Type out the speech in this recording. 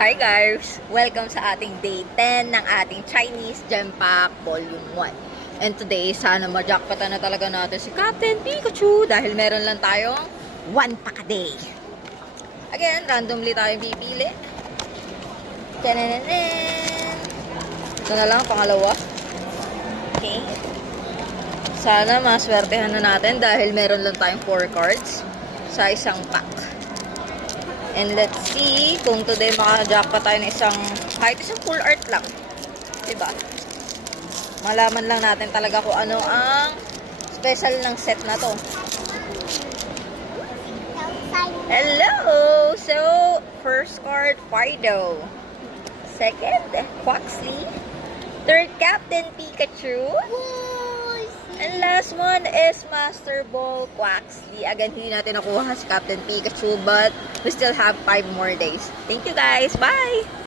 Hi guys! Welcome sa ating day 10 ng ating Chinese Gem Pack Volume 1. And today, sana ma-jackpotan na talaga natin si Captain Pikachu dahil meron lang tayong 1 pack a day. Again, randomly tayong pipili. Tanananan! Ito na lang, pangalawa. Okay. Sana maswertehan na natin dahil meron lang tayong 4 cards sa isang pack. And let's see kung today maka-jackpot tayo ng kahit isang full art lang. Diba? Malaman lang natin talaga kung ano ang special ng set na to. Hello! So, first card, Fido. Second, Quaxly. Third, Captain Pikachu. And last one is Master Ball Quaxly. Again, hindi natin nakuha si Captain Pikachu, but we still have 5 more days. Thank you guys. Bye!